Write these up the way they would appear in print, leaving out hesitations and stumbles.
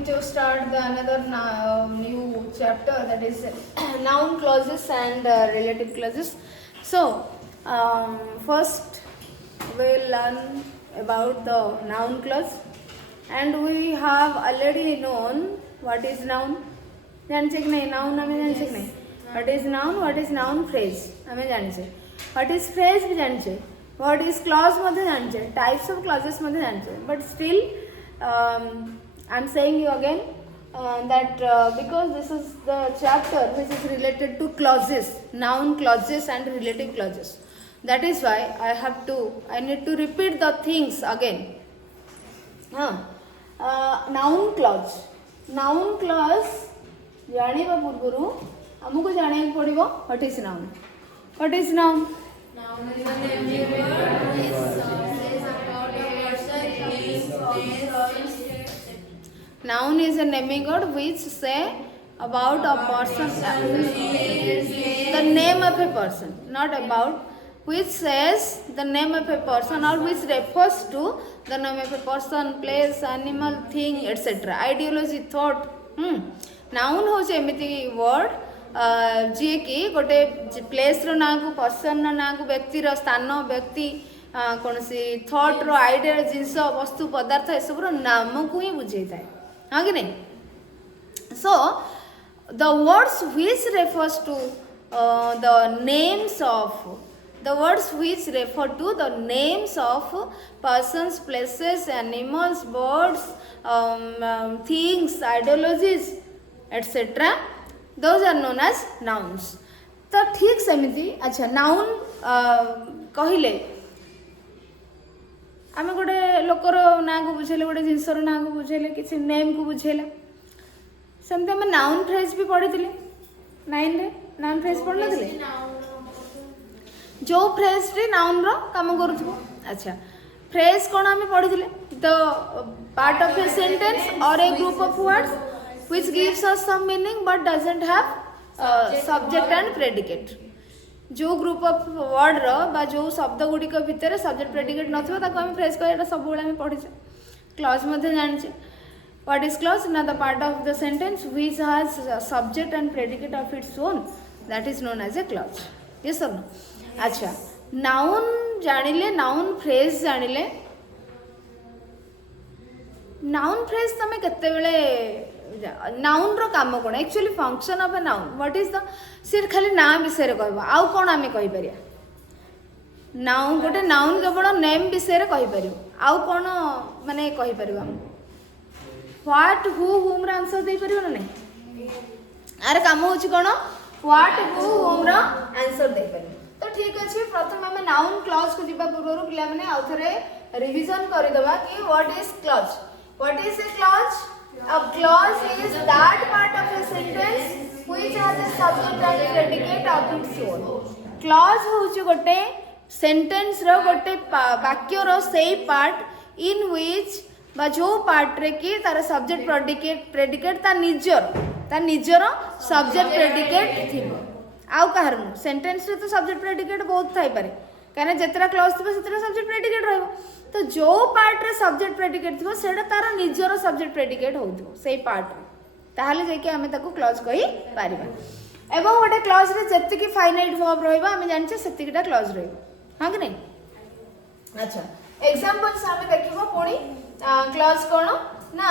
going to start the another new chapter, that is noun clauses and relative clauses. So first we'll learn about the noun clause, and we have already known what is noun. जानिछे कि नहीं? Noun हमें जानिछे कि नहीं? What is noun? What is noun phrase हमें जानिछे. What is phrase भी जानिछे. What is clause Madhya जानिछे. Types of clauses Madhya जानिछे. But still I'm saying you again that because this is the chapter which is related to clauses, noun clauses and relative clauses. That is why I need to repeat the things again. Noun clause. Noun clause जानिबा पूर्वरु हमको जानिବାକୁ पड़िबो what is noun. What is noun? Noun is a naming word. Is about a person, place, Noun is a naming word which say about a person, the name of a person, not about, which says the name of a person or which refers to the name of a person, place, animal, thing, etc. Ideology, thought. Noun होचे एमिति word जी कि गोटे place रो ना को, person रो ना को, व्यक्ति रो स्थान, व्यक्ति कोनसी थॉट रो, आइडिया, जिंस, वस्तु, पदार्थ ए सब रो नाम को ही बुझाई थाए. हाँ कि नहीं? So the words which refers to the names of persons, places, animals, birds, things, ideologies, etc. those are known as nouns. तो ठीक सेमिति. अच्छा, नाउन कहिले आमे गोटे लोकर ना को बुझेले, गोटे जिनसर ना को बुझेले, किसी नेम को बुझेला. सेमते हम नाउन फ्रेज भी पढ़िथिले 9 रे. नाउन फ्रेज पढ़ नथिले? जो फ्रेज रे नाउन रो काम करूथबो. अच्छा, फ्रेज कोन हम पढ़िथिले? The part of a sentence or a group of words which gives us some meaning but doesn't have subject and predicate. जो ग्रुप ऑफ वर्ड रो बा जो शब्द गुड़िक भितर सब्जेक्ट प्रेडिकेट नथिबो ताको हम फ्रेज कहैटा सब बेला हम पढ़िछे. क्लॉज मध्ये जानिछे. What is clause? Na the part of the sentence which has subject and predicate of its own, that is known as a clause. Yes or no? अच्छा, noun जानिले, noun phrase जानिले. Noun phrase तमे केते बेले noun रो काम कोन? Actually function of a noun what is the, सिर खाली ना विषय रे कहबो आउ कोन आमे कहि परिया. नाउन गोटे नाउन केवल नेम विषय रे कहि परियो, आउ कोन माने कहि परिबो हम व्हाट, हु, हुम रो आंसर दे परियो ना नहीं? आरे काम होची कोन? व्हाट, हु, हुम रो आंसर दे परियो. तो ठीक अछि, प्रथम हमें नाउन क्लॉज को दिबा पूर्व पिला माने आउ थरे रिवीजन करि दबा कि what is clause. What is a clause? A clause is that part of a sentence which has a subject and predicate of its own. Clause होची गोटे सेंटेंस रो, गोटे वाक्य रो सेई पार्ट इन which बा जो पार्ट रे कि तार सब्जेक्ट प्रेडिकेट ता निजर सब्जेक्ट प्रेडिकेट थिबो. आउ कहार नु सेंटेंस रे तो सब्जेक्ट प्रेडिकेट बहुत थाई पारे, काने जेतरा क्लॉज थिबो सेतरा सब्जेक्ट प्रेडिकेट रहबो. तो जो पार्ट रे सब्जेक्ट प्रेडिकेट थो सेटा तार निजर सब्जेक्ट प्रेडिकेट होथो सेई पार्ट रे, ताहाले जे कि हमें ताको क्लॉज कहि पारिबा. एवं गोटे क्लॉज रे जत्ते कि फाइनाइट वर्ब रहबा हमें जानिछे सेतिकिटा क्लॉज रहबो. हां कि नहीं? अच्छा, एग्जांपल्स हमें देखिबो पुणी. क्लॉज कोन ना?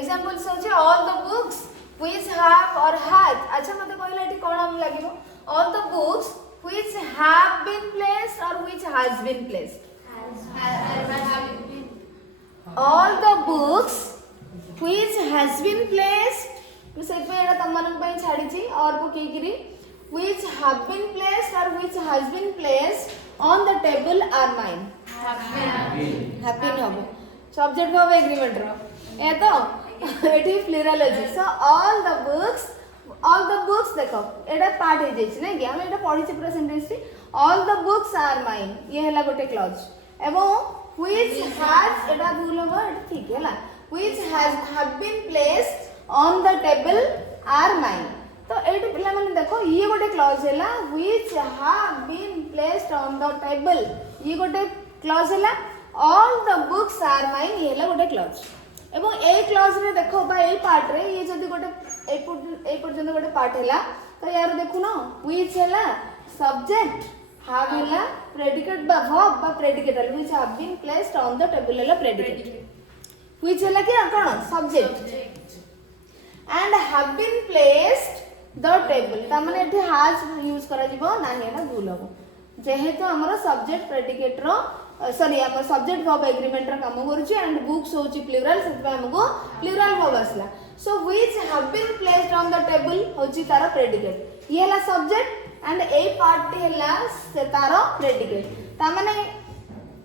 एग्जांपल्स होचे all the books which have or had. अच्छा, मते कहला एटी कोन हम लागिबो? All the books which have been placed or which has been placed. All the books which has been placed, से पे एटा तमनक पई छाडी छी और पके गिरी which have been placed or which has been placed on the table are mine. have been हबो subject verb agreement रो ए तो एठी प्लुरालॉजी. सो all the books देखो एटा पार्ट हे जेछि नै कि हम एटा पढि छी पूरा सेंटेंस सी. all the books are mine ये हला गोटे क्लॉज. एवं which has एटा भूल वर्ड ठीक है ला, which have been placed on the table are mine. तो एटी पिला माने देखो ये गोटे क्लॉज हैला which have been placed on the table, ये गोटे क्लॉज हैला all the books are mine, ये हैला गोटे क्लॉज. एवं ए क्लॉज रे देखो बा ए पार्ट रे ये जदी गोटे ए पर्यंत गोटे पार्ट हैला तो यार देखु न व्हिच हैला सब्जेक्ट हैव हैला प्रेडिकेट बा वर्ब बा प्रेडिकेटल which have been placed on the table हैला प्रेडिकेट व्हिच हैला कि कोन subject and have been placed the table ता माने एठी हैज यूज करा जिवो नाही ना भूल हो जेहेतु हमर सब्जेक्ट प्रेडिकेट रो सॉरी हमर सब्जेक्ट वर्ब एग्रीमेंट रा काम करूची एंड बुक्स होची प्लूरल सेतबे हमको प्लूरल वर्ब आसला so which have been placed on the table होची तारा प्रेडिकेट ये हला सब्जेक्ट एंड ए पार्ट हला से तारा प्रेडिकेट ता माने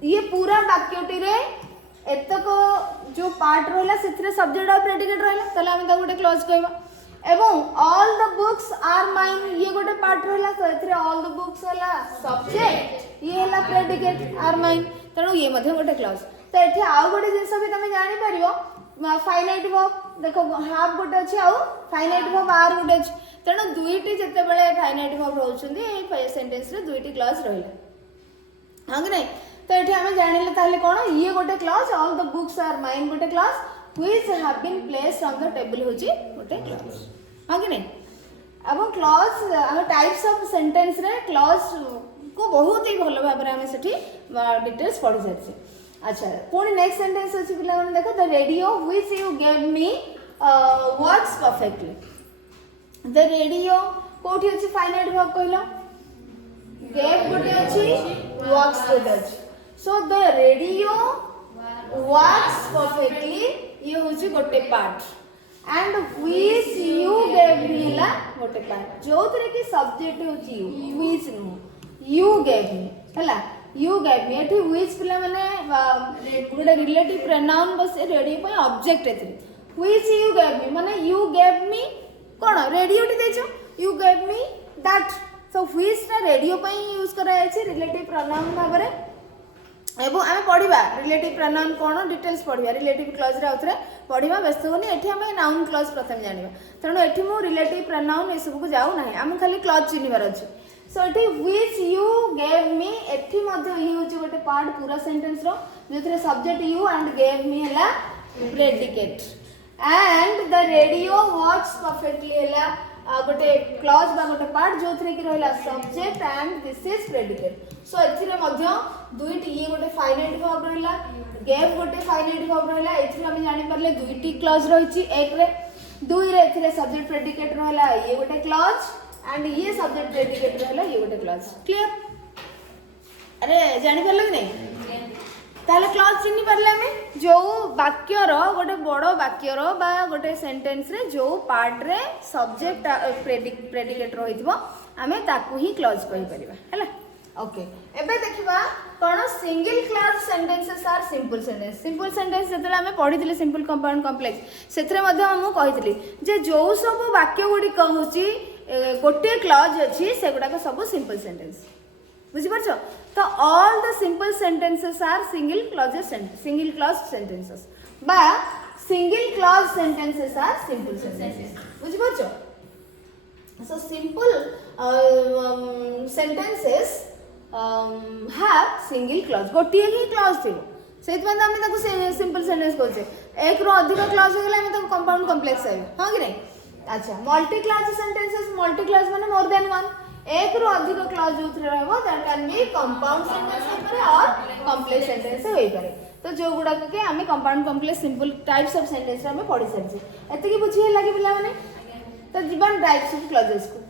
ये पूरा वाक्यटी रे एतक जो पार्ट रहला सेथरे सब्जेक्ट और प्रेडिकेट रहला तले हम ता गोटे क्लॉज कहबा एवं all the books are mine ये गोटे पार्ट रहला तो एथरे ऑल द बुक्स हला सब्जेक्ट ये हला प्रेडिकेट आर माइन तणो ये मध्ये गोटे क्लॉज तो एठी आउ गोटे जिंस भी तमे जानि परिबो फाइनाइट वर्ब देखो हाफ गोटे अछि आउ फाइनाइट वर्ब आर गोटे अछि तणो दुईटी जते बेले फाइनाइट वर्ब रहउछन्दी ए सेंटेंस रे दुईटी क्लॉज रहला हां कि नै तो एठी हमें जानिले ताले कोन ये गोटे clause all the books are mine गोटे clause which have been placed on the table होची गोटे क्लॉज हां कि नै अब क्लॉज हम टाइप्स ऑफ सेंटेंस रे क्लॉज को बहुत ही भलो भाबरे हमें सेठी डिटेल्स पढि जाछि अच्छा पुनी नेक्स्ट सेंटेंस अछि पिला माने देखो the radio which you gave me works perfectly the radio कोठी अछि फाइनाइट वर्ब कहलो गेव गोटे अछि वर्क्स गोटे अछि so the radio works perfectly ये होची गोटे part and which you gave me हला गोटे पार्ट जो तरे की सब्जेक्ट होची you which no you gave me हला यू गेव मी एठी व्हिच पिला माने गोटे रिलेटिव प्रोनाउन बस रेडियो पे ऑब्जेक्ट एथि व्हिच यू गेव मी माने यू गेव मी कोन रेडियो टी देछो you gave me that so which ना रेडियो पे यूज करा जाय छै रिलेटिव प्रोनाउन भाबरे एबो आमे पढिबा रिलेटिव प्रोनाउन कोन डिटेल्स पढिबा रिलेटिव क्लॉज रे आउथरे पढिबा व्यस्त होनी एठी हमें नाउन क्लॉज प्रथम जानिबा तणो एठी मो रिलेटिव प्रोनाउन ए सब को जाऊ नाही हम खाली क्लॉज चिनिबार अछि सो एठी व्हिच यू गेव मी एठी मध्ये ही होची गोटे पार्ट पूरा सेंटेंस रो जेथरे subject you and gave me हला predicate and the radio works perfectly हला गोटे क्लॉज बा गोटे पार्ट जो थरे की रहला subject and this is predicate so एथिरे मध्ये दुईटी ये गोटे फाइनाइट वर्ब रहला गेव गोटे फाइनाइट वर्ब रहला एथिरे हम जानि परले दुईटी क्लॉज रहिछि एक रे दुई रे एथिरे सब्जेक्ट प्रेडिकेट रहला ये गोटे क्लॉज एंड ये सब्जेक्ट प्रेडिकेट रहला ये गोटे क्लॉज क्लियर अरे जानि परले कि नै ताले क्लॉज चिन्हि परले हमें जो वाक्य रो गोटे बड़ो वाक्य रो बा गोटे सेंटेंस रे जो पार्ट रे सब्जेक्ट प्रेडिकेट रहितबो हमें ताकू ही क्लॉज कहि परिबा हैला ओके एबे देखिबा कोन single clause sentences are simple sentence जतले हमें पढिथिले सिंपल कंपाउंड कॉम्प्लेक्स सेथरे मध्ये हम कहिथिली जे जो सब वाक्य गुडी कहूची गोटे क्लॉज अछि सेगुडा को सब सिंपल सेंटेंस बुझि परछो तो all the simple sentences are single clause sentences बा single clause sentences are simple sentences बुझि परछो so simple sentences have single clause गोटिए ही क्लॉज थिबो सेत में हम ताको सिंपल सेंटेंस कहछे एक रो अधिक क्लॉज हो गेला हम ताको कंपाउंड कॉम्प्लेक्स आइ हां कि नै अच्छा multi clause sentences multi clause माने मोर देन वन एक रो अधिक क्लॉज उथरे रहबो that can be compound sentence होई पारे और कॉम्प्लेक्स सेंटेंस होई पारे तो जो गुडा के हमें compound complex simple types of sentence हमें पढि सरछि एते की बुझिए लागि पिला माने तो जीवन टाइप्स ऑफ क्लॉजेस को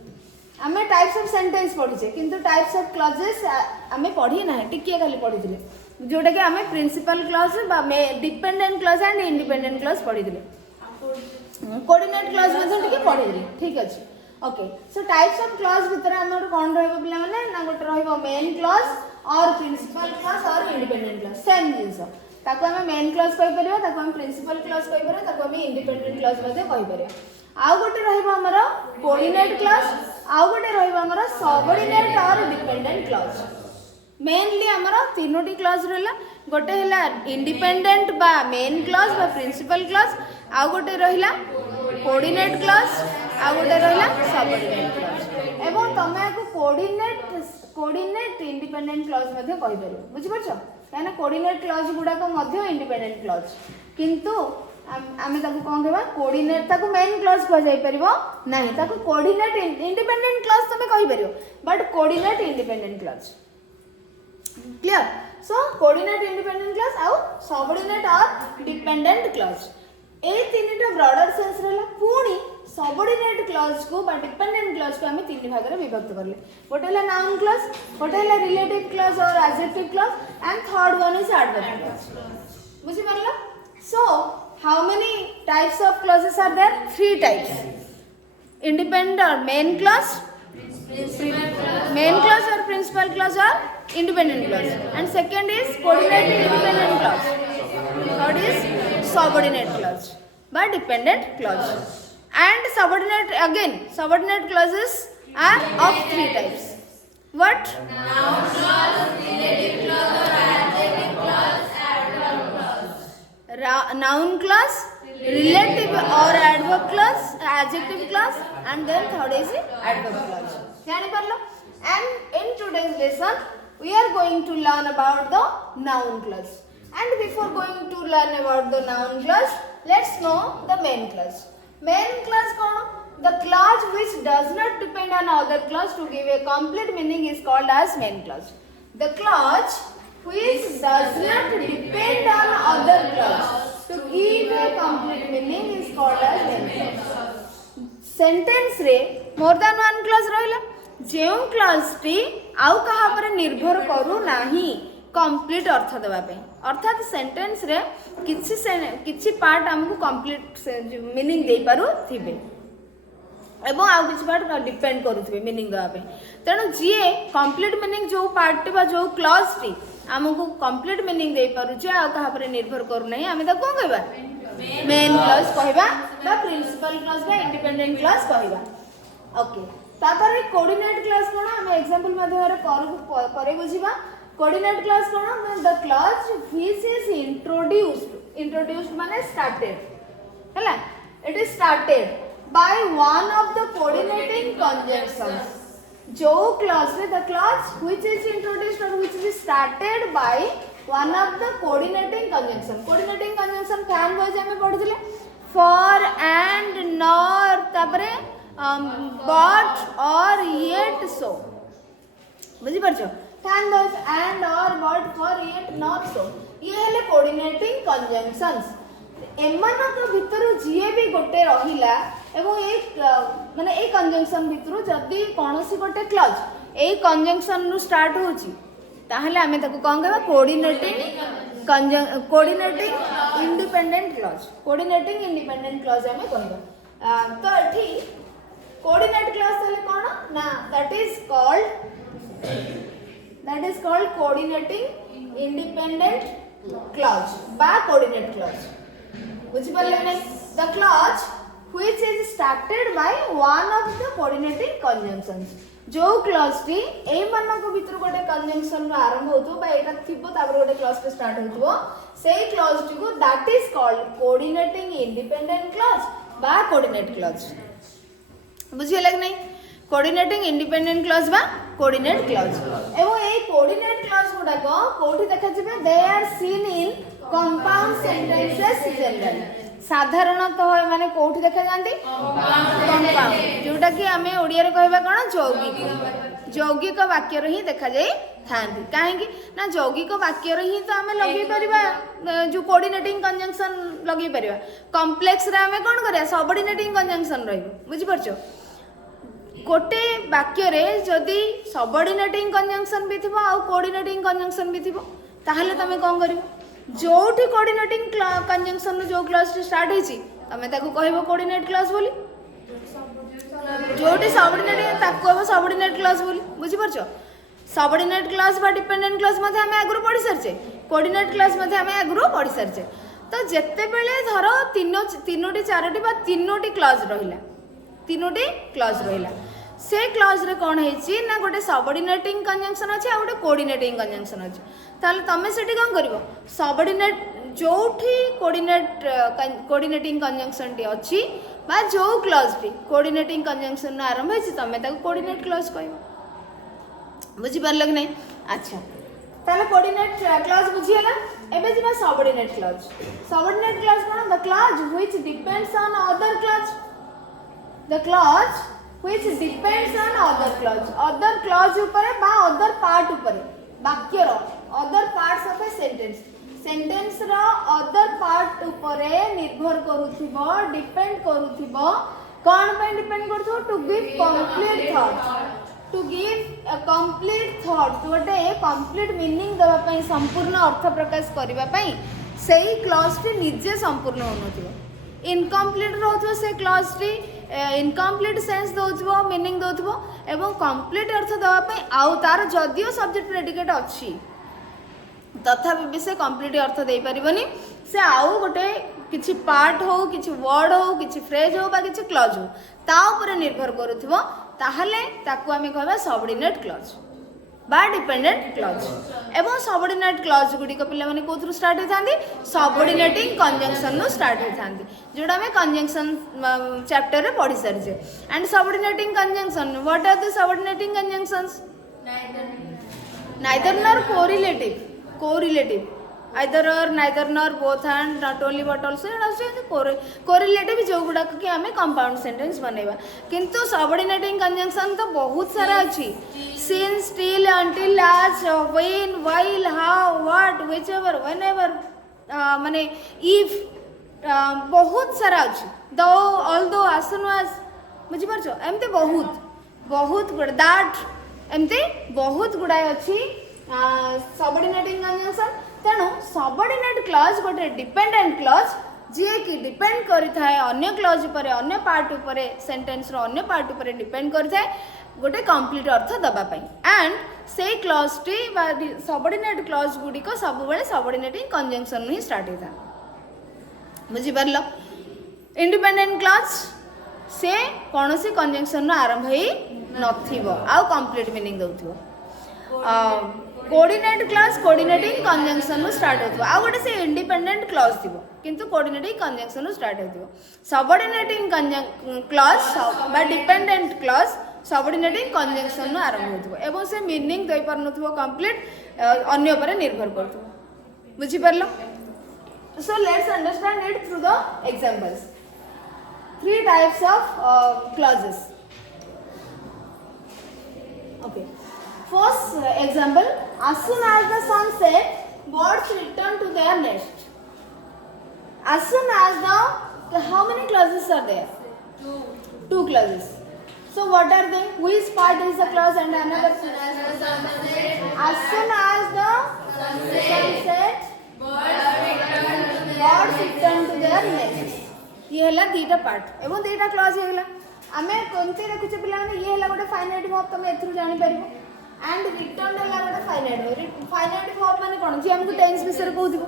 हमें टाइप्स ऑफ सेंटेंस पढिछे किंतु टाइप्स ऑफ क्लॉजेस हमें पढी ना टिकिए खाली पढिथिले जोटा के हमें प्रिंसिपल क्लॉज बा dependent clause and independent clause पढिथिले कोऑर्डिनेट क्लॉज मध्ये टिके पढिथिले ठीक अछि okay so types of clause भीतर हमर कोन रहबो पिला माने ना गोटे रहबो main clause or principal clause or independent clause same जिंस ताको हमें मेन क्लॉज कहि परिबा ताको हम प्रिंसिपल क्लॉज कहि परिबा ताको हम इंडिपेंडेंट क्लॉज मध्ये कहि परिबा आउ गोटे रहबो हमर कोऑर्डिनेट क्लॉज आउ गोटे रहबो हमर subordinate or dependent clause mainly हमर तीनोटी क्लॉज रहला गोटे हला इंडिपेंडेंट बा मेन क्लॉज बा प्रिंसिपल क्लॉज आउ गोटे रहला कोऑर्डिनेट क्लॉज आउ गोटे रहला सबऑर्डिनेट क्लॉज एवं तमे को कोऑर्डिनेट इंडिपेंडेंट क्लॉज मध्ये कहि परबो बुझि परछो काना कोऑर्डिनेट क्लॉज गुडा को मध्ये इंडिपेंडेंट क्लॉज किंतु आमे ताको कोन कहबा कोऑर्डिनेट ताको मेन क्लॉज कह जाई परिबो नाही ताको कोऑर्डिनेट इंडिपेंडेंट क्लॉज तमे कहि परिबो but coordinate independent clause clear so coordinate independent clause आउ सबऑर्डिनेट और डिपेंडेंट क्लॉज ए तीनटा ब्रॉडर सेंस रहला पुणी सबऑर्डिनेट क्लॉज को बा डिपेंडेंट क्लॉज को हमें तीन भाग रे विभक्त करले गोटे हला नाउन क्लॉज गोटे हला रिलेटिव क्लॉज और adjective clause and third one is adverb clause बुझी परला सो how many types of clauses are there? 3 types. Independent or main clause, main clause or principal clause or independent clause. And second is coordinate independent clause. Third is subordinate clause by dependent clause. And subordinate again, subordinate clauses are of 3 types. What? Noun clause, relative clause or adjective clause, adverb clause. Noun clause, relative or adverb clause, adjective clause, and then third is adverb clause. जानी परलो? And in today's lesson, we are going to learn about the noun clause. And before going to learn about the noun clause, let's know the main clause. Main clause कौन? The clause which does not depend on other clause to give a complete meaning is called as main clause. The clause which does not depend on other clause to give a complete meaning is called as main clause. Sentence रे more than one clause रहिला जेउ clause T आउ कहा पर निर्भर करू नाही complete अर्थ देवा पे अर्थात सेंटेंस रे किछि पार्ट हमको कंप्लीट मीनिंग दे पारू थिबे एवं आउ किछि पार्ट डिपेंड करूथिबे मीनिंग देवा पे तेणु जीए कंप्लीट मीनिंग जो पार्ट टी बा जो क्लॉज टी हमको कंप्लीट मीनिंग दे पारू जे आउ कहा पर निर्भर करू नाही हमें त कोन कहबा मेन क्लॉज कहबा बा प्रिंसिपल क्लॉज बा इंडिपेंडेंट क्लॉज कहबा ओके तापर कोऑर्डिनेट क्लॉज कोन हम एग्जांपल माध्यम रे करे बुझिबा कोऑर्डिनेट क्लॉज कोन the clause which is introduced माने स्टार्टेड हैला it is started by one of the coordinating conjunctions जो क्लॉज रे the clause which is introduced or which is started by one of the coordinating conjunction FANBOYS हमें पढ़िले for and nor तापरे but or yet so बुझी परछो fan boys and और but for yet not so ये हेले coordinating conjunctions एमानक भितर जीए भी गोटे रहिला एवं एक माने ए कंजंक्शन भितर जदी कोनोसी गोटे क्लॉज ए कंजंक्शन रु स्टार्ट होची ताहले हमें ताको कोन कहबा कोऑर्डिनेटिंग इंडिपेंडेंट क्लॉज हमें कहबा तो एठी कोऑर्डिनेट क्लॉज ताले कोन ना that is called coordinating independent clause बा कोऑर्डिनेट क्लॉज बुझी परले नै the clause which is started by one of the coordinating conjunctions जो क्लॉज टी ए मानक भितर गोटे कंजंक्शन रो आरंभ होतो बा एटा थिबो तापर गोटे क्लॉज पे स्टार्ट होतो सेही क्लॉज टी को that is called coordinating independent clause बा कोऑर्डिनेट क्लॉज बुझिए लग नहीं कोऑर्डिनेटिंग इंडिपेंडेंट क्लॉज बा कोऑर्डिनेट क्लॉज एवं ए कोऑर्डिनेट क्लॉज गुडा को कोठी देखा जिबे they are seen in compound sentences generally साधारणतः माने कोठी देखा जानती कंपाउंड जोटा कि हमें ओडिया रे कहबा कोन यौगिक वाक्य रे ही देखा जाई थांती काहेकि ना यौगिक वाक्य रे ही तो हमें लगे परिबा जो कोऑर्डिनेटिंग कंजंक्शन लगे परिबा कॉम्प्लेक्स रे हमें कोन करिया सबऑर्डिनेटिंग कंजंक्शन रहइबो बुझी परछो गोटे वाक्य रे जदी सबऑर्डिनेटिंग कंजंक्शन भी थिबो आ कोऑर्डिनेटिंग कंजंक्शन भी थिबो ताहले तमे कोन करिवो जोठी कोऑर्डिनेटिंग कंजंक्शन जो क्लॉज स्टार्ट हेची तमे ताको कहबो कोऑर्डिनेट क्लॉज बोली जोठी सबऑर्डिनेटिंग ताको कहबो सबऑर्डिनेट क्लॉज बोली बुझी परछो सबऑर्डिनेट क्लॉज बा डिपेंडेंट क्लॉज मध्ये हमें आगुरो पढी सरचे कोऑर्डिनेट क्लॉज मध्ये हमें आगुरो पढी सरचे तो जेते बेले धरो तीनोटी चारोटी बा तीनोटी क्लॉज रहिला से क्लॉज रे कोन हेची ना गोटे सबऑर्डिनेटिंग कंजंक्शन अछि आ गोटे कोऑर्डिनेटिंग कंजंक्शन अछि ताले तमे सेठी कोन करिवो सबऑर्डिनेट जोठी कोऑर्डिनेटिंग कंजंक्शन टी अछि बा जो क्लॉज टी कोऑर्डिनेटिंग कंजंक्शन न आरंभ हेची तमे ताको कोऑर्डिनेट क्लॉज कहबो बुझी परलक नै अच्छा ताले कोऑर्डिनेट क्लॉज बुझियला एबे जिबा सबऑर्डिनेट क्लॉज कोन the clause which depends on other clause the clause which depends on other clause ऊपर बा अदर पार्ट ऊपर वाक्य रो other parts of a sentence रो अदर पार्ट ऊपर निर्भर करूथिबो डिपेंड करूथिबो कोन पे डिपेंड करथो to give complete thought to give a complete thought गोटे कंप्लीट मीनिंग देबा पई संपूर्ण अर्थ प्रकाश करबा पई सेही क्लॉज टी निजे संपूर्ण होनथिबो इनकम्प्लीट रहथो से क्लॉज टी इनकम्प्लीट सेंस दोथबो मीनिंग दोथबो एवं कंप्लीट अर्थ देबा पई आउ तार जदियो सब्जेक्ट प्रेडिकेट अछि तथापि भी से कंप्लीट अर्थ दे परिबनी से आउ गोटे किछि पार्ट हो किछि वर्ड हो किछि फ्रेज हो बा किछि क्लॉज हो ता ऊपर निर्भर करूथिबो ताहले ताकू आमे कहबा सबऑर्डिनेट क्लॉज बा डिपेंडेंट क्लॉज एवं सबऑर्डिनेट क्लॉज गुडी को पिला माने कोथरु स्टार्ट होथांदी सबऑर्डिनेटिंग कंजंक्शन नु स्टार्ट होथांदी जोडा में कंजंक्शन चैप्टर रे पढी सरजे and subordinating conjunction what are the subordinating conjunctions neither nor correlative either or neither nor both and not only but also correlative जो गुडा कि हमें कंपाउंड सेंटेंस बनेबा किंतु सबऑर्डिनेटिंग कंजंक्शन तो बहुत सारा अछि since till until as when while how what whichever whenever माने if बहुत सारा अछि though although as soon as बुझि परछो एमते बहुत गुड दैट एमते बहुत गुडाय अछि सबऑर्डिनेटिंग कंजंक्शन तेणु सबऑर्डिनेट क्लॉज गोटे डिपेंडेंट क्लॉज जे कि डिपेंड करिथाय अन्य क्लॉज ऊपर अन्य पार्ट ऊपर सेंटेंस रो अन्य पार्ट ऊपर डिपेंड करिथाय गोटे कंप्लीट अर्थ दबा पई एंड से क्लॉज टी बा सबऑर्डिनेट क्लॉज गुडी को सब बेले सबऑर्डिनेटिंग कंजंक्शन ही स्टार्ट होता बुझि परलो इंडिपेंडेंट क्लॉज से कोनोसी कंजंक्शन रो आरंभ ही नथिबो आ कंप्लीट मीनिंग दउथिबो कोऑर्डिनेट क्लॉज कोऑर्डिनेटिंग कंजंक्शन नु स्टार्ट होतो आ गोटे से इंडिपेंडेंट क्लॉज थिबो किंतु कोऑर्डिनेटिंग कंजंक्शन नु स्टार्ट होतो सबऑर्डिनेटिंग क्लॉज बा डिपेंडेंट क्लॉज सबऑर्डिनेटिंग कंजंक्शन नु आरंभ होतो एवं से मीनिंग दई परनथबो कंप्लीट अन्य पर निर्भर करतो बुझि परलो so let's understand it through the examples three types of clauses okay first example as soon as the sun set birds return to their nest as soon as the how many clauses are there two clauses so what are they which part is the clause and another as soon as the sun set birds return to their nest ये हला दीटा part एवं दीटा clause हेला आमे कोनते देखुचे पिला ने ये हला गोटे फाइनाइट वर्ब तमे एथरु जानि परिबो एंड रिटर्न हला गोटे फाइनाइट वर्ब माने कोन जे हमकु टेंस विषय कहउथिबो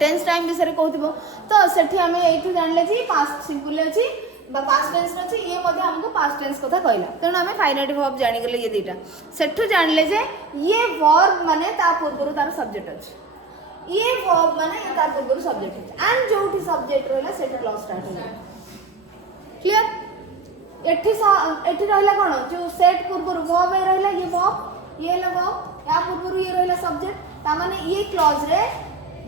टेंस टाइम विषय कहउथिबो तो सेठी आमे एथु जानले जी पास्ट सिंपल अछि बा पास्ट टेंस अछि ये मध्ये हमकु पास्ट टेंस कथा कहला तेनु आमे फाइनाइट वर्ब जानि गेले ये दीटा सेठु जानले जे ये वर्ब माने ता पूर्वरु तार सब्जेक्ट अछि ये वर्ब माने ता पूर्वरु सब्जेक्ट अछि एंड जोठी सब्जेक्ट रहला सेठी क्लॉज स्टार्ट होला क्लियर एठी रहला कोन जो सेट पूर्वरु वर्ब रहला ये वर्ब ये ला वर्ब या पूर्वरु ये रहला सब्जेक्ट ता माने ये क्लॉज रे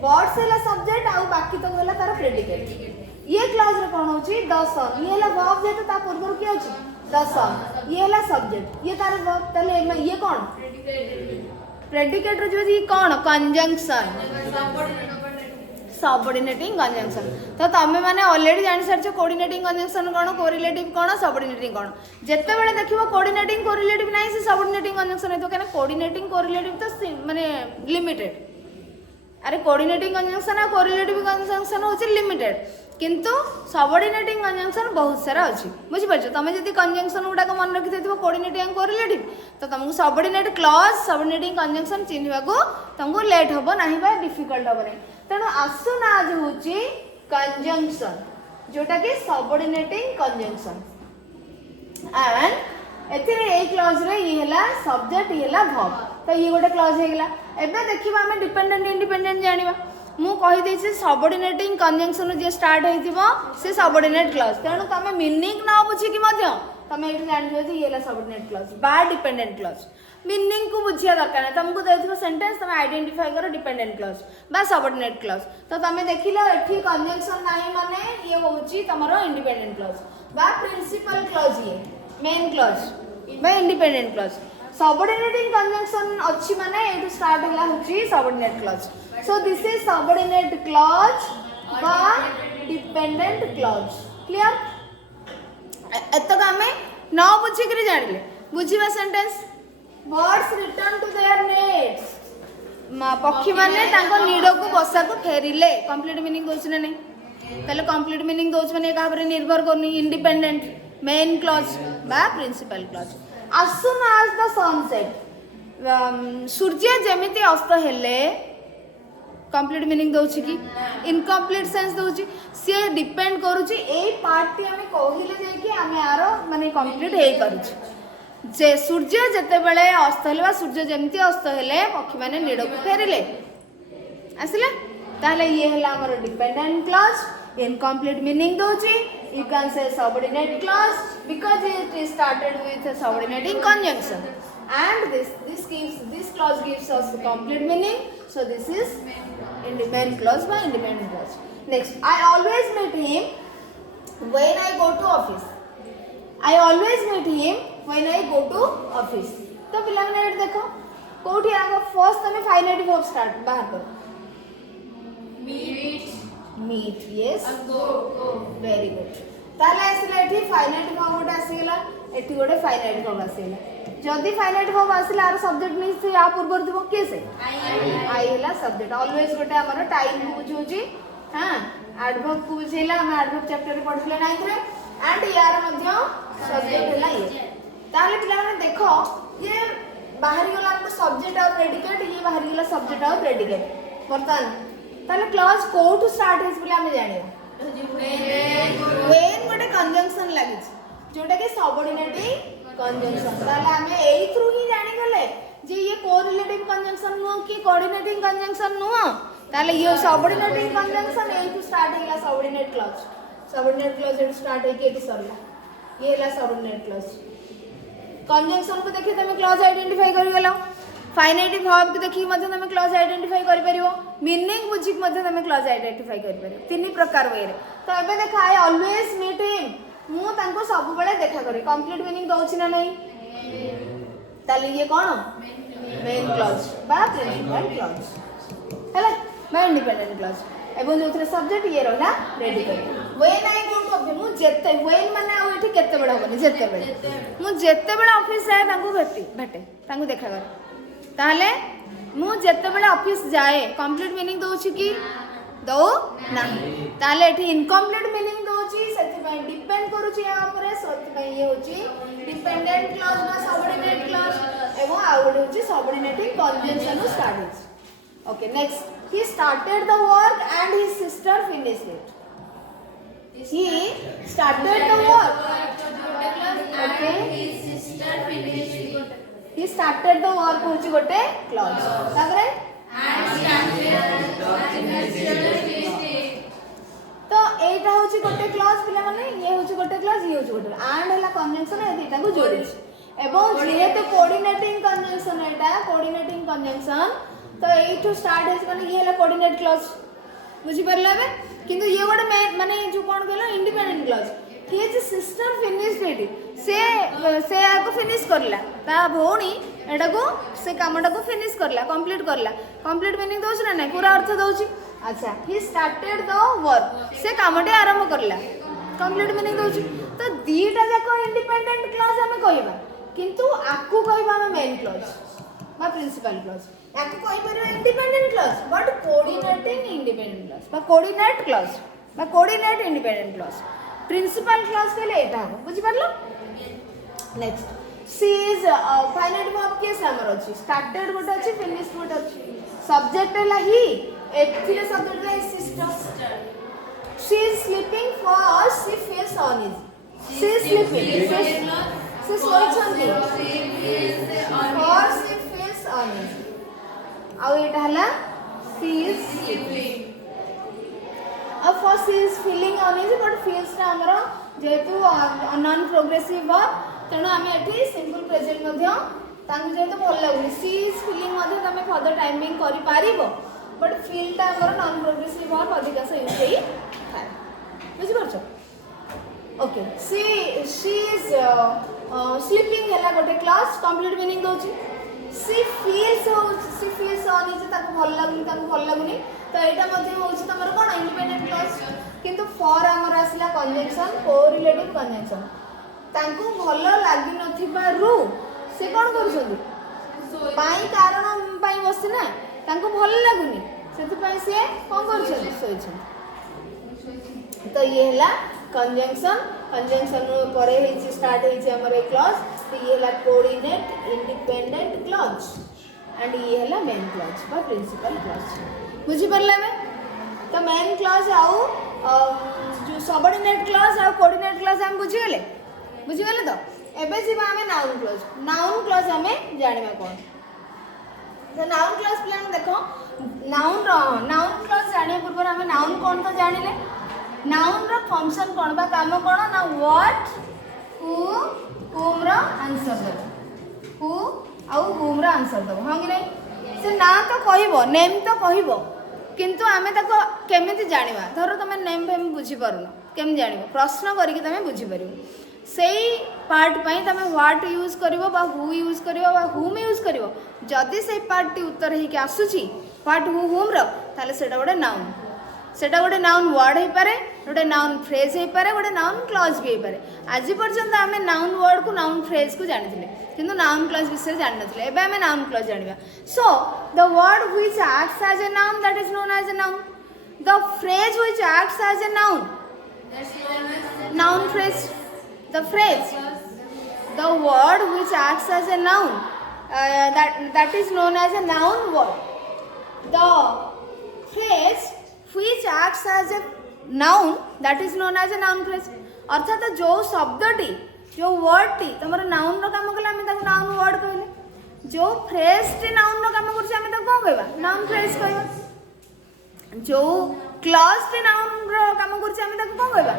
वर्ड से ला सब्जेक्ट आ बाकी तो होला तार प्रेडिकेट ये क्लॉज रे कोन होची द सन ये ला वर्ब जेतो ता पूर्वरु की होची द सन ये ला सब्जेक्ट ये तार वर्ब तले ये कोन प्रेडिकेट रे जो जी कोन कंजंक्शन सबऑर्डिनेटिंग कंजंक्शन तो तमे माने ऑलरेडी जानि सरछ कोऑर्डिनेटिंग कंजंक्शन कोन कोरिलेटिव कोन सबऑर्डिनेटिंग कोन जेते बेले देखिबो कोऑर्डिनेटिंग कोरिलेटिव नाही से सबऑर्डिनेटिंग कंजंक्शन हेतो केना कोऑर्डिनेटिंग कोरिलेटिव तो माने लिमिटेड अरे कोऑर्डिनेटिंग कंजंक्शन आ कोरिलेटिव कंजंक्शन होची लिमिटेड किंतु सबऑर्डिनेटिंग कंजंक्शन बहुत सारा अछि बुझि परछ तमे जदी कंजंक्शन उडा को मन रखि देथिबो कोऑर्डिनेटिव एंड कोरिलेटिव तो तुमको सबऑर्डिनेट क्लॉज सबऑर्डिनेटिंग कंजंक्शन चिन्हबा को तुमको लेट होबो नाही बा डिफिकल्ट होबो नहीं तेणु as soon as होची कंजंक्शन जोटा कि सबऑर्डिनेटिंग कंजंक्शन एंड एथिरे ए क्लॉज रे ये हला सब्जेक्ट ये हला वर्ब तो ये गोटे क्लॉज हे गेला एबे देखिबा हमें डिपेंडेंट इंडिपेंडेंट जानिबा मु कहि दै छी सबऑर्डिनेटिंग कंजंक्शन जे स्टार्ट हेतिबो से सबऑर्डिनेट क्लॉज तेणु तमे मीनिंग ना बुझी कि मध्य तुम ये जान ये सबऑर्डिनेट क्लॉज बा डिपेंडेंट क्लॉज मीनिंग को बुझिया दरकार ना तुमको देथिबो सेंटेंस तुम आइडेंटिफाई करो डिपेंडेंट क्लॉज बा सबऑर्डिनेट क्लॉज तो तुम देखिला एठी कंजंक्शन नाही माने ये होची तमरो इंडिपेंडेंट क्लॉज बा प्रिंसिपल क्लॉज ये मेन क्लॉज बा इंडिपेंडेंट क्लॉज सबऑर्डिनेटिंग कंजंक्शन अच्छी माने एटू स्टार्ट होला होची subordinate clause so this is subordinate clause बा डिपेंडेंट क्लॉज क्लियर एतक आमे न बुझी करी जानले बुझीबा sentence birds return to their nests पक्षी माने तांको नीडो को बसा को फेरिले कंप्लीट मीनिंग दोछ ना नहीं ताले कंप्लीट मीनिंग दोछ माने का पर निर्भर करनी इंडिपेंडेंट मेन क्लॉज बा principal clause as soon as the sun set सूर्य जेमिति अस्त हेले कंप्लीट मीनिंग दोछि कि इनकम्प्लीट सेंस दोछि से डिपेंड करूछि ए पार्ट टी हमें कहिले जे कि हमें आरो माने कंप्लीट हे करूछि जे सूर्य जते बेले अस्त हेले सूर्य जेमिति अस्त हेले पक्षी माने नीड को फेरिले आसिले ताले ये हला हमर डिपेंडेंट क्लॉज इनकम्प्लीट मीनिंग दोछि you can say subordinate clause because it is started with a subordinating conjunction and this clause gives us the complete meaning so this is independent clause by independent clause. Next, I always meet him when I go to office. I always meet him when I go to office. तो पिला ने देखो कोठी आगो first तमे फाइनाइटिव verb start बाहर करो meet yes go very good ताले आसिला एठी फाइनाइट वर्ब गोटे आसीला एठी गोटे फाइनाइट वर्ब आसीला जदी फाइनाइट वर्ब आसीला आर सब्जेक्ट मींस से या पूर्व दिबो के से आई हला सब्जेक्ट ऑलवेज गोटे हमर टाइम को बुझोची हां एडवर्ब को बुझेला हम एडवर्ब चैप्टर रे पढले 9th रे एंड यार मध्य सब्जेक्ट हला ये ताले पिला माने देखो ये बाहर गेला हमको सब्जेक्ट और प्रेडिकेट ये बाहर गेला सब्जेक्ट और प्रेडिकेट बर्तन ताले क्लास कोठु स्टार्ट हेस बोले हमें जानिबा when गोटे कंजंक्शन लागि जोटा के सबऑर्डिनेटिंग कंजंक्शन ताले हमें एई थ्रू ही जानि गले जे ये कोरिलेटिव कंजंक्शन नो कि कोऑर्डिनेटिंग कंजंक्शन नो ताले ये सबऑर्डिनेटिंग कंजंक्शन एई टू स्टार्ट हेला सबऑर्डिनेट क्लॉज एट स्टार्ट है के सरला ये हला सबऑर्डिनेट क्लॉज कंजंक्शन को देखि तमे क्लॉज आइडेंटिफाई करि गेलो फाइनाइटिव वर्ब को देखि मध्य तमे क्लॉज आइडेंटिफाई करि परिबो मीनिंग बुझि मध्य तमे क्लॉज आइडेंटिफाई करि परिबो तीन प्रकार वे रे तो एबे देखा आई ऑलवेज मीट हिम मु तांको सब बेले देखा करी कंप्लीट मीनिंग दोछि ना नहीं ताली ये कोन मेन क्लॉज बा प्रिंसिपल क्लॉज हैला बा इंडिपेंडेंट क्लॉज एबो जोथरे सब्जेक्ट ये रहला रेडी करी when I go to office मु जेते व्हेन माने आ एठी केते बेला होबनी जेते बेला मु जेते बेला ऑफिस जाए तांको भेटे तांको देखा कर ताले मु जेते बेला ऑफिस जाए कंप्लीट मीनिंग दोछि कि दो नाही ताले एठी इनकम्प्लीट मीनिंग दोछि सेति पय डिपेंड करूछि या ऊपर सेति पय ये होछि डिपेंडेंट क्लॉज बा सबऑर्डिनेट क्लॉज एवं आ गोटे होछि सबऑर्डिनेटिंग कंजंक्शन स्टार्ट होछि okay next he started the work and his sister finished it he started the work okay his sister finished it he started the work होछि गोटे clause Thackeray and started तो एटा होछि गोटे क्लॉज पिला माने ये होछि गोटे क्लॉज ये होछि गोटे एंड हला कंजंक्शन ए एटा को जोड़ी एवं जेहेतु कोऑर्डिनेटिंग कंजंक्शन एटा कोऑर्डिनेटिंग कंजंक्शन तो एटू स्टार्ट हेस माने ये हला कोऑर्डिनेट क्लॉज बुझी परला बे किंतु ये गोटे माने जो कोन गेलो independent clause his sister finished it से आको फिनिश करला ता भौणी एटा को से कामटा को फिनिश करला कंप्लीट मीनिंग दोछ ना नहीं पूरा अर्थ दोछि अच्छा ही स्टार्टेड द वर्क से कामटे आरंभ करला कंप्लीट मीनिंग दोछि तो दीटा जाको इंडिपेंडेंट क्लॉज हमें कहबा किंतु आकु कहबा हम मेन क्लॉज बा प्रिंसिपल क्लॉज आकु कहि परबा independent clause but coordinating independent clause बा कोऑर्डिनेट क्लॉज बा coordinate independent clause principal clause के लिए एटा हो बुझि परलो next C is finite verb के समर अछि स्टार्टेड गोटे अछि फिनिश्ड गोटे अछि सब्जेक्ट हला ही एथिरे सब्जेक्ट ला sister she is sleeping for she feels on is she is sleeping she सोइछंती for she feels on is आ एटा हला शी इज स्लीपिंग अब for she is feeling on is but feels ता हमरो जेहेतु non progressive verb तेणु आम ये simple present जेहेतु भल लगुनि सी इज फिलिंग तुम फर्दर टाइमिंग कर बट फिलटा आमर नॉन प्रोग्रेसिव वर्ब अधिकांश यूज होता है बुझिपार ओके सी इज स्लीपिंग है गोटे क्लास कंप्लीट मीनिंग दौर सी फील्स अनिजे भल लगुनि तो यहाँ हूँ तुम कौन इंडिपेंडेंट क्लास किंतु फॉर आमर आसला कंजंक्शन कोरिलेटिव कंजंक्शन तांको भल लगी नथिबारु से कौन करुछंदी पाई कारण पाई बसी ना तांको भल लगुनी सेति से कौन करुछंदी सोइछंदी तो ये हला कंजंक्शन पर स्टार्ट होइछि हमर ए क्लॉज तो ये हला कोऑर्डिनेट इंडिपेंडेंट क्लॉज एंड ये हला मेन क्लॉज बा प्रिंसिपल क्लॉज बुझी परले में तो मेन क्लॉज आउ जो सबऑर्डिनेट क्लॉज आ कोऑर्डिनेट क्लॉज हम बुझी गले तो एबे जीवा हमें नाउन क्लॉज हमें जानिबा कोन तो नाउन क्लॉज प्लान देखो नाउन क्लॉज जानिया पूर्व हमें नाउन कोन तो जानिले नाउन रो फंक्शन कोन बा काम कोन ना व्हाट हु whom रो आंसर दो हु आउ whom रो आंसर दो हां कि नहीं से ना तो कहबो नेम तो कहबो किंतु आमे ताको केमिति जानिबा धरो तमे नेम फेम बुझी पारुनो केम जानिबो प्रश्न करिके तमे बुझी परिबो सेई पार्ट पई तमे व्हाट यूज करिवो बा हु यूज करिवो बा whom यूज करिवो जदि सेई पार्ट टी उत्तर हे के आसुची व्हाट हु whom रो ताले सेटा गोटे नाउन वर्ड हे पारे गोटे नाउन फ्रेज हे पारे गोटे नाउन क्लॉज भी हे पारे आज पर्यंत आमे नाउन वर्ड को नाउन फ्रेज को जानिथिले किंतु नाउन क्लॉज विषय जानि नथिले एबे आमे नाउन क्लॉज जानिबा so the word which acts as a noun that is known as a noun the phrase which acts as a noun phrase the phrase the word which acts as a noun that is known as a noun word the phrase which acts as a noun that is known as a noun phrase अर्थात जो शब्दटी जो वर्डटी तुम noun रो काम कले आम noun word कहले जो फ्रेजटी नाउन रो काम कर कौन कहवा नाउन फ्रेज कहवा जो क्लॉजटी नाउन रो काम कर कौन कहवा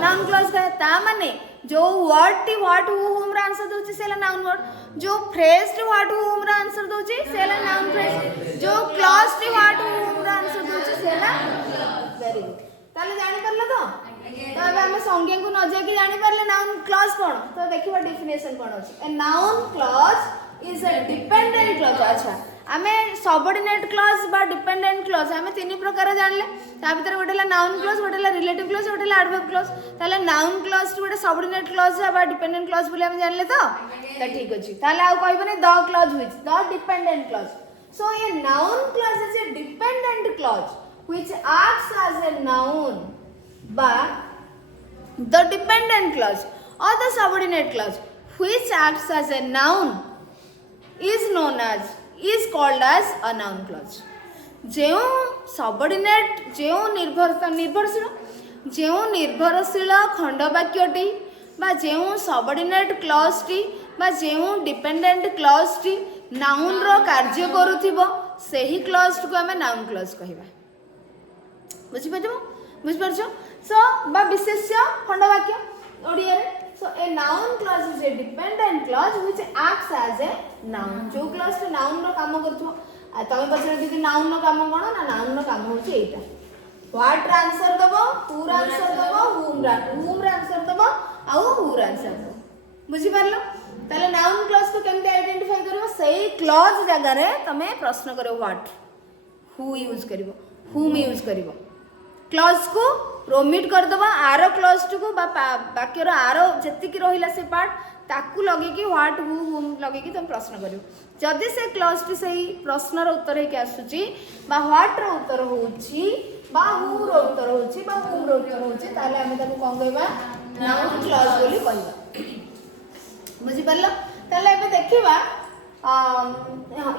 नाउन क्लॉज कहता माने जो वर्डटी व्हाट हु whom रो आंसर दोची सेला नाउन वर्ड जो फ्रेजटी व्हाट हु whom रो आंसर दोची सेला नाउन फ्रेज जो क्लॉजटी व्हाट हु whom रो आंसर दोची सेला वेरी गुड ताले जानि परले तो अब हम संज्ञा को न जाके जानि परले नाउन क्लॉज कोन तो देखिबा डेफिनेशन कोन अछि a noun clause is a dependent clause अच्छा आमे सबऑर्डिनेट क्लॉज बा डिपेंडेंट क्लॉज आमे तीन प्रकार जानले ता भीतर गोटेला नाउन क्लॉज गोटेला रिलेटिव क्लॉज गोटेला एडवर्ब क्लॉज ताले नाउन क्लॉज गोटे सबऑर्डिनेट क्लॉज बा डिपेंडेंट क्लॉज बोले हम जानले तो ठीक अछि ताले आ कहबने the clause which the dependent clause so ये noun clause is a dependent clause which acts as a noun बा द डिपेंडेंट क्लॉज और the subordinate clause which acts as a noun is known as is called as a noun clause जो subordinate जो निर्भरशील जो निर्भरशील खंडवाक्यटी बा जो subordinate clause T बा जो dependent clause T noun रो कार्य करूथिबो सेही क्लॉज को हमें नाउन क्लॉज कहबा बुझि परछो सो बा विशेष्य खंडवाक्य ओडिया रे so a noun clause is a dependent clause which acts as a noun जो clause रे noun रो काम करथो तमे पछरे दीदी noun रो काम कोन ना noun रो काम होची एटा what रा आंसर दबो who रा आंसर दबो whom रा आंसर दबो आ who रा आंसर दबो बुझि परलो ताले noun clause को केमते आइडेंटिफाई करबो सेही clause जगह रे तमे प्रश्न करो what who यूज करबो whom यूज करबो क्लॉज को रोमिट कर दबा आरो क्लॉज को वाक्यर आरो जेतिकी रहिला से पार्ट ताकू लगे कि व्हाट हु whom लगे कि तुम प्रश्न करियो जदि से क्लॉज टी सही प्रश्न रो उत्तर हे के आसुची बा व्हाट रो उत्तर होची बा हु रो उत्तर होची बा whom रो उत्तर होची ताले हम ताकू कोन कहबा नाउन क्लॉज बोली कहबा बुझि परलो ताले एबे देखिबा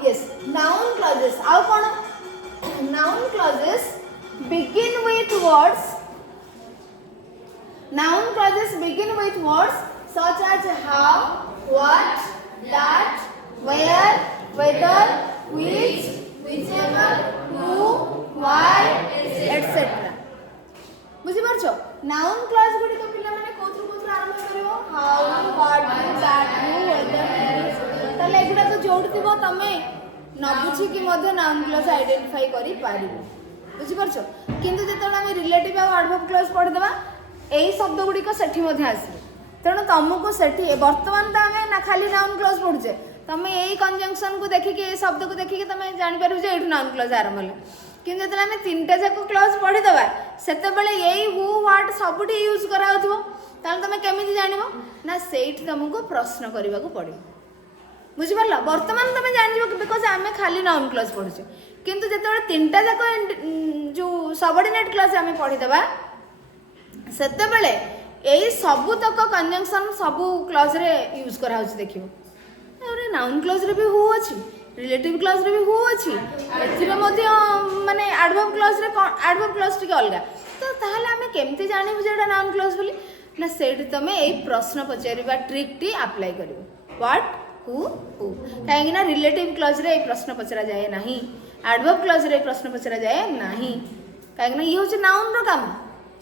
यस नाउन क्लॉजेस आ कोन noun clauses begin with words noun clauses begin with words such as how what that where whether which whichever who why etc बुझि परछो नाउन क्लॉज गुडी को पिला माने कोथुर आरंभ करिवो how what that who whether ताले एगुडा तो जोड़थिबो तमे न बुझी कि मध्य नाउन क्लॉज आइडेंटिफाई करि पारिबो बुझी परछो किंतु जेतला हम रिलेटिव आ एडवर्ब क्लॉज पढ़ देबा एई शब्द गुडी को सेठी मध्य आसी तेणु तुमको सेठी वर्तमान तो आम ना खाली नाउन क्लॉज पढ़ुचे तुम यही कंजंक्शन को देखिए ये शब्द को देखिए तुम जापर ये नाउन क्लॉज आरंभ है कि जो आम तीन टा जाक क्लॉज पढ़ीदे से यही हु व्हाट सबुठी यूज कराउथबो तुम केमी जान ना से तुमको प्रश्न करने को पड़ो बुझिपार वर्तमान तुम जान बिकज आम खाली नाउन क्लॉज पढ़ुचे किंतु जो तीन टा जाक जो सबऑर्डिनेट क्लॉज आम पढ़ीदे से यही सबुतक कंजंक्शन सबू क्लॉज रे यूज कराउछ देखियो अरे नाउन क्लॉज रे भी हु अछि रिलेटिव क्लॉज रे भी हु अछि एथिरे मध्ये माने एडवर्ब क्लॉज रे एडवर्ब क्लॉज टिके अलगा तो ताहले हमें केमते जानिबु जेटा नाउन क्लॉज बोली ना सेठी तमे एई प्रश्न पचारिबा ट्रिक टी अप्लाई करिवो व्हाट हु काहेकि ना रिलेटिव क्लॉज रे एई प्रश्न पचरा जाए नाही एडवर्ब क्लॉज रे प्रश्न पचरा जाए नाही काहेकि ना ई होछि नाउन रो काम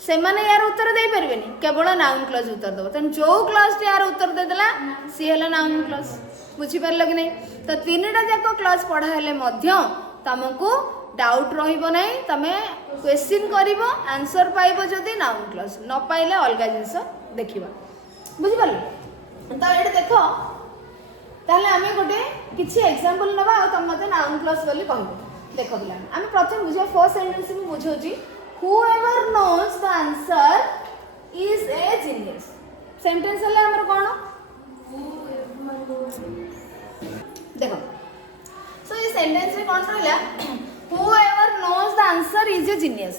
से माने यार उत्तर दे परबेनी केवल नाउन क्लॉज उत्तर दबो तेन जो क्लॉज टे यार उत्तर दे देला सी हला नाउन क्लॉज बुझी परलो कि नहीं तो तीनटा जाक क्लॉज पढ़ा हेले मध्य तुमको डाउट रहिबो नहीं तमे क्वेश्चन करिवो आंसर पाइबो जदी नाउन क्लॉज न पाइले अलगा जिंस देखिबा बुझी परलो तो एटा देखो ताहले आमे गोटे किछि एग्जांपल नबा आ तुम मते नाउन क्लॉज बोली कहबो देखो बिला आमे प्रथम बुझिया फर्स्ट सेंटेंस में बुझौची whoever knows the answer is a genius sentence हला हमर कोन देखो सो ये सेंटेंस रे कोन रहला whoever knows the answer is a genius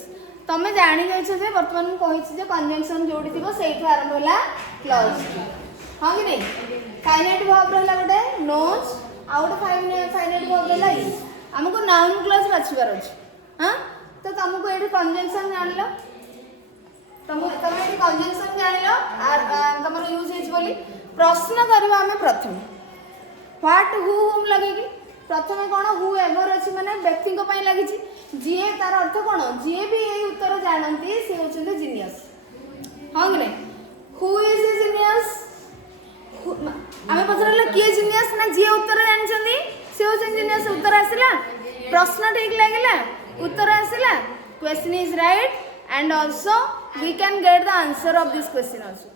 तमे जानि जाय छ जे वर्तमान में कहि छ जे कंजंक्शन जोड़ी थिबो सेठी आरंभ होला क्लॉज हां कि नहीं फाइनाइट वर्ब रहला गोटे knows आउट फाइनाइट वर्ब रहला is हमको नाउन क्लॉज बाछिबार अछि हां तो तुमको ये कंजंक्शन जान लो तुम ये कंजंक्शन जान लो तुम यूज है बोली प्रश्न करवा हमें प्रथम व्हाट हु हुम लगेगी प्रथम कौन हु एवर अच्छी माने व्यक्ति को पई लागी जी तार अर्थ कौन जी भी यही उत्तर जानती से होचंदे जीनियस हां कि नहीं हु इज ए जीनियस हमें पचरला किए जीनियस ना जी उत्तर जानछंदी से होचंदे जीनियस उत्तर आसिला प्रश्न ठीक लागिला उत्तर आसिला question is right and also we can get the answer of this question also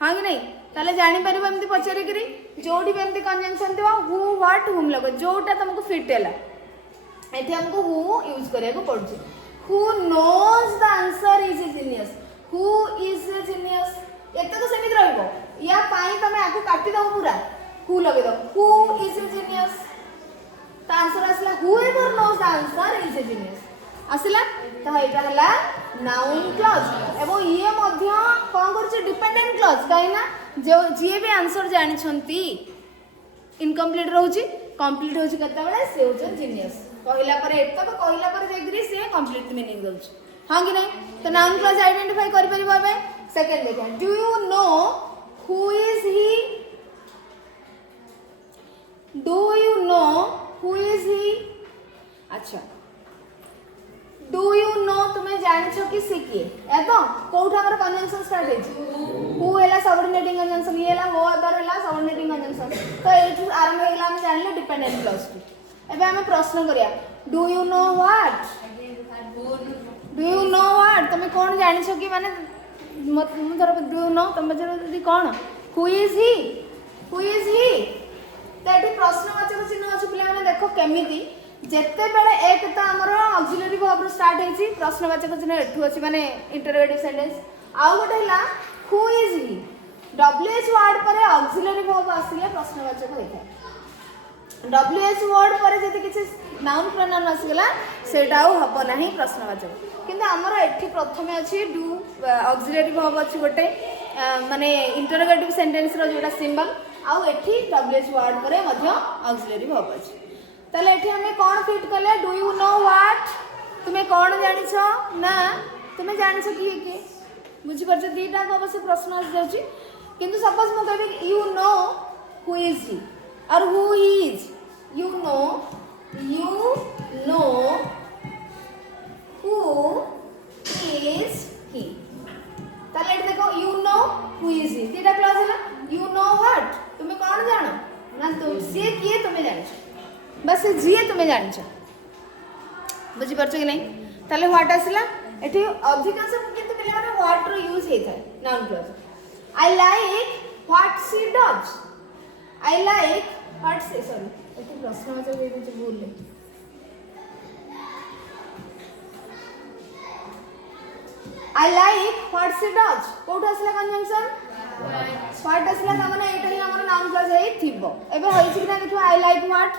हाँ कि नहीं ताले जानी परिबो एमती पचारि करी जोडी भी एमती कंजंक्शन देवा हु व्हाट हुम लगो जोटा तुमको फिट हैला एठी हमको हु यूज करिया को पड़छि who knows the answer is a genius who is a genius एते तो सेमित रहइबो या पाई तमे आको काटी दो पूरा हु लगे दो हु इज ए जीनियस ता आंसर आसला whoever knows the answer is a genius आसला तो एटा हला नाउन क्लॉज एवं ये मध्य कोन करछि डिपेंडेंट क्लॉज काइना जो जे भी आंसर जानि छंती इनकम्प्लीट रहउछि कंप्लीट होछि कते बेले से होछ जीनियस कहला पर एतक कहला पर जेग्री से कंप्लीट मीनिंग दउछि हां कि नहीं तो नाउन क्लॉज आइडेंटिफाई करि परिबो हबे सेकंड देखा do you know who is he do you know who is ही अच्छा डू यू नो तुम्हें जानिछो कि से किए ए तो कोठा हमर कंजंक्शन स्टार्ट है हु हैला सबऑर्डिनेटिंग कंजंक्शन ये हैला हो अदर हैला सबऑर्डिनेटिंग कंजंक्शन तो एठू आरंभ हैला हम जानले डिपेंडेंट क्लॉज एबे हमें प्रश्न करिया डू यू नो व्हाट तुम्हें कौन जानिछो कि माने धर डू यू नो तुम जदी कौन हु इज ही तो ये प्रश्नवाचक चिन्ह अच्छे पे देख केमी जिते बड़े एक तो आमर ऑक्सिलरी वर्ब स्टार्ट होती प्रश्नवाचक चिन्ह एठू अच्छी माने इंटरोगेटिव सेंटेंस आउ गोटे है who is he WH word पर ऑक्सिलरी वर्ब आसिले प्रश्नवाचक होता है WH वर्ड पर जब किसी नाउन प्रोनाउन आसीगला सेटा हम ना प्रश्नवाचक किंतु आमर एठी प्रथमे अच्छी डू ऑक्सिलरी वर्ब अच्छी गोटे माने इंटरोगेटिव सेंटेंस रो जोटा सिंबल आउ एठी WH वर्ड पर मध्य ऑक्सिलरी वर्ब अछि तले एठी हमें कोन फिट कले डू यू नो व्हाट तुम्हें कोन जानिछो ना तुम्हें जानिछो कि बुझी परछ दीटा को अवश्य प्रश्न आस जाउची किंतु सपोज म कहबे you know who is he और who he is you know who is he तले देखो you know who is he तीटा क्लॉज है यू नो व्हाट तुम्हें कौन जानो ना तुम सी किए तुम्हें जान बस जी तुम्हें जान बुझी पारछ कि नहीं ताले व्हाट आसला एठी अधिकांश किंतु पिला माने व्हाट रो यूज हे थाए noun clause I like what she does I like what she sorry एठी प्रश्न আছে दे दे भूल ले I like what she does कोठ आसला कंजंक्शन व्हाट आसला त माने एटा ही हमर नाउन क्लॉज हे थिबो एबे होई छि ना देखो आई लाइक व्हाट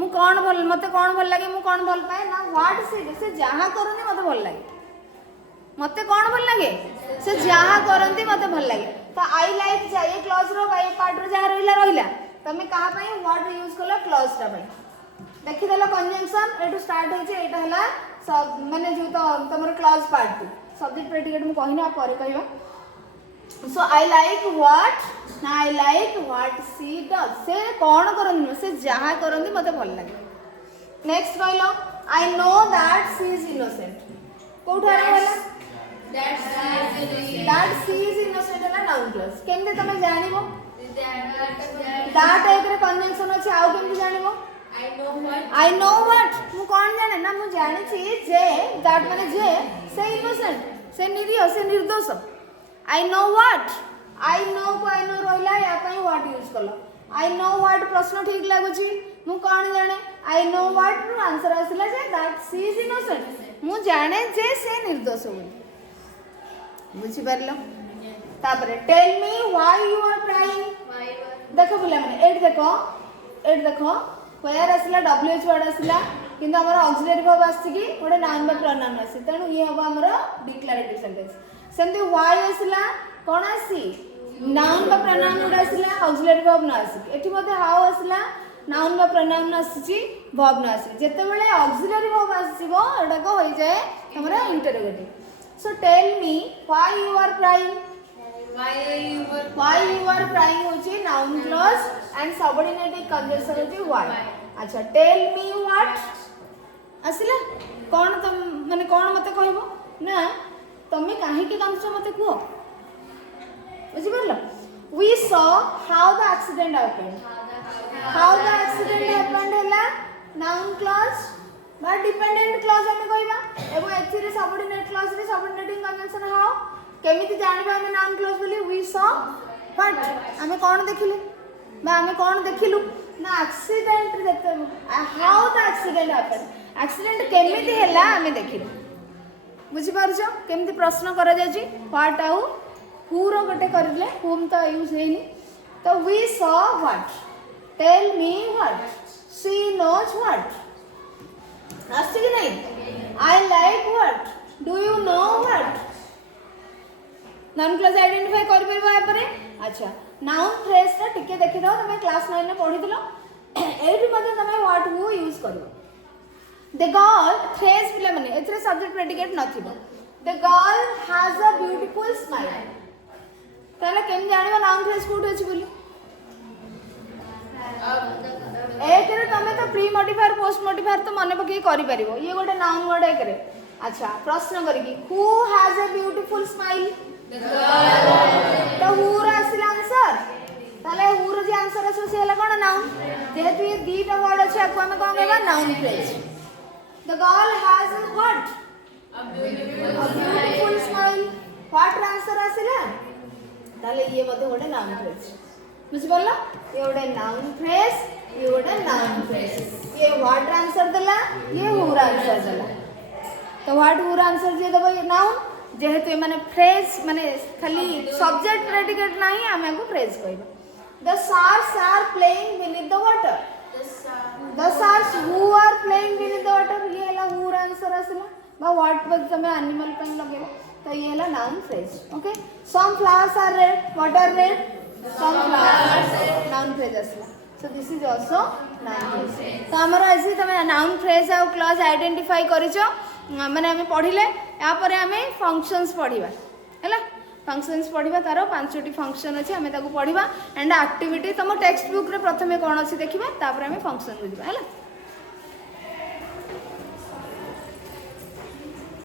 मु कोन भल मते कोन भल लागे मु कोन भल पाए ना व्हाट से जहा करनी मते भल लागे मते कोन भल लागे से जहा करंती मते भल लागे तो आई लाइक जाए क्लॉज रो बाय पार्ट रो जहा रहिला तमे कहा पई व्हाट यूज कलो क्लॉज टा पई देखि देला कंजंक्शन एटू स्टार्ट हे छै एटा हला सब माने जो तो तमर क्लॉज पार्ट सब्जेक्ट प्रेडिकेट मु कहिना परे कहबा सो आई लाइक व्हाट ना आई लाइक व्हाट शी डज से कोन करन से जहा करन मते भल लागे नेक्स्ट कहलो I know that she is innocent कोठा रहला दैट शी इज इनोसेंट ना नाउन क्लॉज केमते तमे जानिबो दैट एकरे कंजंक्शन अछि आउ केमते जानिबो आई नो व्हाट मु कोन जाने ना मु जाने छी जे दैट माने जे से इनोसेंट से निरीह से निर्दोष आई नो व्हाट आई नो को आई नो रहला या पई व्हाट यूज कलो आई नो व्हाट प्रश्न ठीक लागु छी मु कोन जाने आई नो व्हाट रो आंसर आसिला जे दैट शी इज इनोसेंट मु जाने जे से निर्दोष हो बुझी परलो तापरे tell me why you are crying देखो बुला माने एट देखो वेयर आसला डब्ल्यूएच वर्ड आसला किंतु हमर ऑक्सिलरी वर्ब आछि कि ओडे नाउन बा प्रोनाउन आछि तणु ये हबा हमर डिक्लेरेटिव सेंटेंस सेंति व्हाई आसला कोन आसी नाउन बा प्रोनाउन ओडे आसला ऑक्सिलरी वर्ब न आसी एठी मध्ये हाउ आसला नाउन बा प्रोनाउन आसी वर्ब न आसी जेते बेले ऑक्सिलरी वर्ब आसीबो एटा को होई जाय हमरा interrogative so tell me why you are crying why you are crying होची noun clause and subordinated conjunction होची why अच्छा tell me what आसिला कोन तुम माने कोन मते कहबो ना तमे काहे के कांछ मते कुओ बुझि परलो we saw how the accident happened हला noun clause बा dependent clause हमें कहबा एबो एथिरे subordinate clause रे subordinating conjunction how केमिति जानिबा हमें नाउन क्लॉज बोली वी सॉ व्हाट हमें कोन देखिले बा हमें कोन देखिलु ना एक्सीडेंट देखते how the accident happened accident केमिति हैला हमें देखिलु बुझि पारछो केमिति प्रश्न करा जाजी व्हाट आउ हु रो गटे करले हुम तो यूज हेनी तो we saw what tell me what she knows what आछि कि नहीं I like what do you know what noun clause identify कर परबो या परे अच्छा नाउन फ्रेज ता टिके देखि दो तमे क्लास 9 में पढि दिलो एठी मध्ये तमे व्हाट हु यूज करबो द गर्ल फ्रेज पिले माने एथरे सब्जेक्ट प्रेडिकेट नथिबो the girl has a beautiful smile ताले केम जानिबो नाउन फ्रेज कोठ अछि बोली एकरे तमे तो प्री मॉडिफायर पोस्ट मॉडिफायर तो मने पकई करि परिबो ये गोटे नाउन वर्ड एकरे अच्छा प्रश्न करिकी who has a beautiful smile तो हूर आसिला आंसर ताले हूर जे आंसर असो से हला कोन नाउन जेहेतु ये दीटा वर्ड अछि आको हमें कोन कहबा noun phrase the girl has what a beautiful smile what answer आसिला ताले ये मध्ये गोटे नाउन फ्रेज बुझ बोलला ये गोटे नाउन फ्रेज ये गोटे नाउन फ्रेज ये व्हाट आंसर देला ये हूर आंसर देला तो व्हाट हूर आंसर जे देबो ये नाउन जेहेतु माने फ्रेज माने खाली सब्जेक्ट प्रेडिकेट नाही हमें को फ्रेज कहबा the sharks are playing beneath the water the sharks who are playing beneath the water ये हला हूर आंसर आसला बा व्हाट बज तमे एनिमल पेन लगेबो तो ये हला noun phrase okay some flowers are red what are red some flowers noun phrase आसला so this is also noun phrase तो हमर ऐसी तमे नाउन फ्रेज आ क्लॉज आइडेंटिफाई करिचो माने हमें पढ़िले या परे हमें फंक्शंस पढ़िबा हैला फंक्शंस पढ़िबा तारो 5टी फंक्शन अछि हमें ताको पढ़िबा एंड एक्टिविटी तम टेक्स्ट बुक रे प्रथमे कोन अछि देखिबा तापर हमें फंक्शन बुझिबा हैला।